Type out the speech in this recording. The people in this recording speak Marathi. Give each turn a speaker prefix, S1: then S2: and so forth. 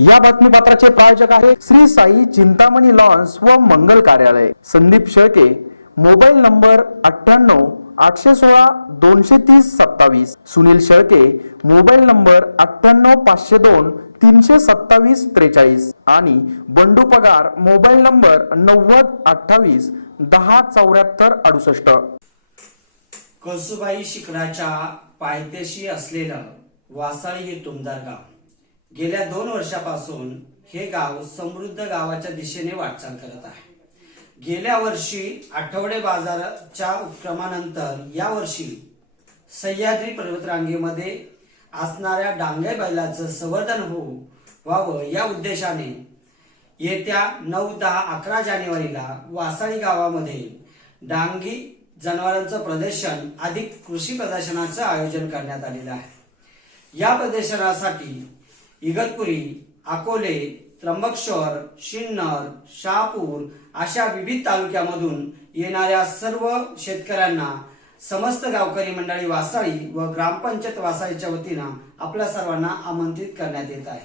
S1: या बातमीपत्राचे प्रायोजक आहे श्री साई चिंतामणी लॉन्स व मंगल कार्यालय. संदीप शेळके. मोबाईल नंबर अठ्ठ्याण्णव आठशे सोळा दोनशे तीस सत्तावीस. सुनील शेळके. मोबाईल नंबर अठ्ठ्याण्णव पाचशे दोन तीनशे सत्तावीस त्रेचाळीस. आणि बंडू पगार मोबाईल नंबर नव्वद अठ्ठावीस दहा चौऱ्याहत्तर अडुसष्ट.
S2: कळसुबाई शिखराच्या पायथ्याशी असलेलं वासाळी हे तुमदार गाव. गेल्या दोन वर्षापासून हे गाव समृद्ध गावाच्या दिशेने वाटचाल करत आहे. गेल्या वर्षी आठवडे बाजाराच्या उपक्रमानंतर या वर्षी सह्याद्री पर्वतरांगेमध्ये असणाऱ्या डांगे बैलाचं संवर्धन होऊ व्हावं या उद्देशाने येत्या नऊ दहा अकरा जानेवारीला वासाळी गावामध्ये डांगी जनावरांचं प्रदर्शन अधिक कृषी प्रदर्शनाचं आयोजन करण्यात आलेलं आहे. या प्रदर्शनासाठी इगतपुरी अकोले त्र्यंबकेश्वर शिन्नर शहापूर अशा विविध तालुक्यामधून येणाऱ्या सर्व शेतकऱ्यांना समस्त गावकरी मंडळी वासाळी व ग्रामपंचायत वासाळीच्या वतीनं आपल्या सर्वांना आमंत्रित करण्यात येत आहे.